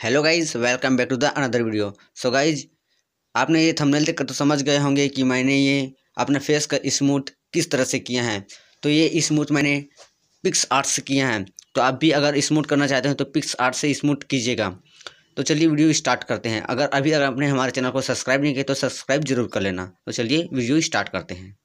Hello guys, welcome back to the another video. So guys, आपने ये thumbnail देखकर तो समझ गए होंगे कि मैंने ये अपने फेस का स्मूथ किस तरह से किया है। तो ये स्मूथ मैंने पिक्स आर्ट से किया है। तो आप भी अगर स्मूथ करना चाहते हैं तो पिक्स आर्ट से स्मूथ कीजिएगा। तो चलिए वीडियो स्टार्ट करते हैं। अगर आपने हमारे चैनल को सब्सक्राइब नहीं किया तो सब्सक्राइब जरूर कर लेना। तो चलिए वीडियो स्टार्ट करते हैं।